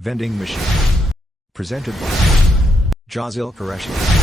Vending machine. Presented by Jazil Qureshi.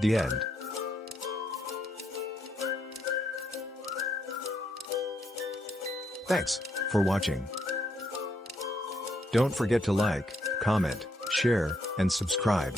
The end. Thanks for watching. Don't forget to like, comment, share, and subscribe.